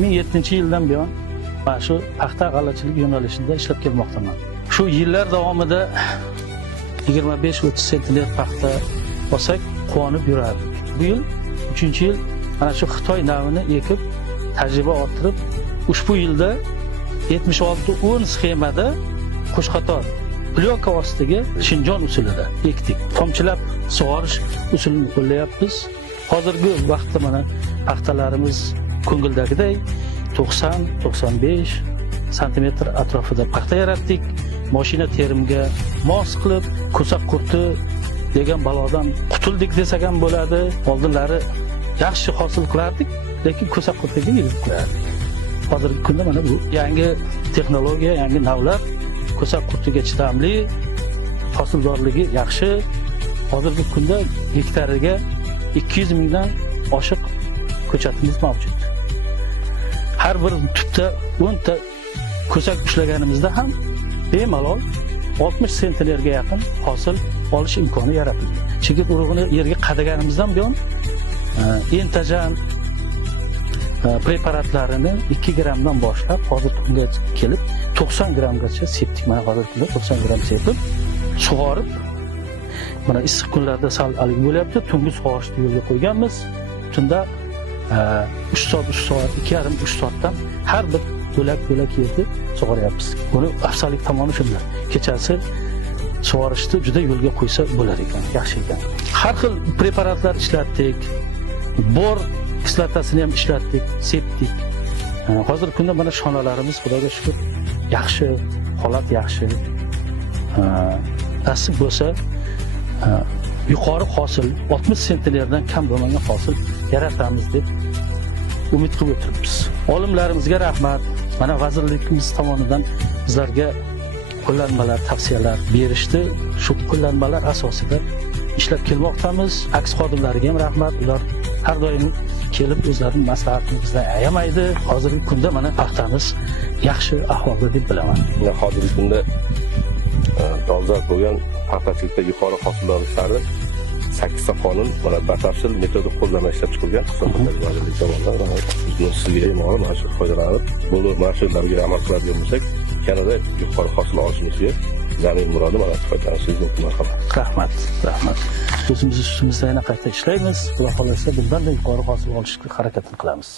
2007-yildan buyon mana shu paxta g'allachilik yo'nalishida ishlab kelmoqdaman. Shu yillar davomida 25-30 sentner paxta olsak quvonib yurardik. Bu yil 3-yil mana shu Xitoy navini ekib, tajriba orttirib, ushbu yilda 76-10 sxemada qo'shqator plyonka ostiga Shinjon usulida ekdik. Tomchilab sug'orish usulini qo'llayapmiz. Hozirgi vaqtda mana paxtalarimiz ko'ngildagiday 90-95 santimetr atrofida paxta yaratdik. Mashina terimga mos qilib, ko'sak qurti degan balodan qutuldik desak ham bo'ladi. Oldinlari yaxshi hosil qilardik, lekin ko'sak qurtiga yilib qo'yardik. Hozirgi kunda mana bu yangi texnologiya, yangi navlar ko'sak qurtiga chidamli, hosildorligi yaxshi. Hozirgi kunda hektariga 200 mingdan oshiq ko'chatimiz mavjud. Har bir tutda 10 ta ko'sak ushlaganimizda ham bemalol 60 sentnerga yaqin hosil olish imkoni yaratildi. Chigit urug'ini yerga qadaganimizdan buyon entajan preparatlarini 2 grammdan boshlab hozirgi kunga kelib 90 grammgacha sepdik. Mana hozirgi kunda 90 gram sepib, sug'orib, mana issiq kunlarda sal alik bo'lyapti. Tungi sug'orishni yo'lga qo'yganmiz. Tunda 3 soat, 2,5-3 soatdan har bir bo'lak yerni sug'oryapmiz. Buni afzallik tomoni shunday. Kechasi sug'orishni juda yo'lga qo'ysa bo'lar ekan, yaxshi ekan. Har xil preparatlar ishlatdik. Bor kislotasini ham ishlatdik, sepdik. Hozirgi kunda mana shonalarimiz Xudoga shukr yaxshi, holat yaxshi. Nasib bo'lsa yuqori hosil 60 sentnerdan kam bo'lmagan hosil yaratamiz deb umid qilib o'tiribmiz. Olimlarimizga rahmat. Mana vazirligimiz tomonidan bizlarga qo'llanmalar, tavsiyalar berishdi. Shu qo'llanmalar asosida ishlab kelmoqdamiz. Aks xodimlariga ham rahmat. Ular har doim kelib o'zlarining maslahatini bizdan ayamaydi. Hozirgi kunda mana paxtamiz yaxshi ahvolda deb bilaman. Hozirgi kunda dolzarb bo'lgan paxtachilikda yuqori hosil olishlari 8 ta qonun va batafsil metodik qo'llanma ishlab chiqilgan. Hisobotdagi vazirlik tomonidan sizga ma'lum mana shu foydalanib, bu mas'ullarga amal qiladigan bo'lsak, yanada yuqori hosil olishimizga zamin murodi mana foydalanishingiz mumkin. Rahmat. O'zimiz ustimizda yana qayta ishlaymiz. Xudo xolasa bundan yuqori hosil olishga harakat qilamiz.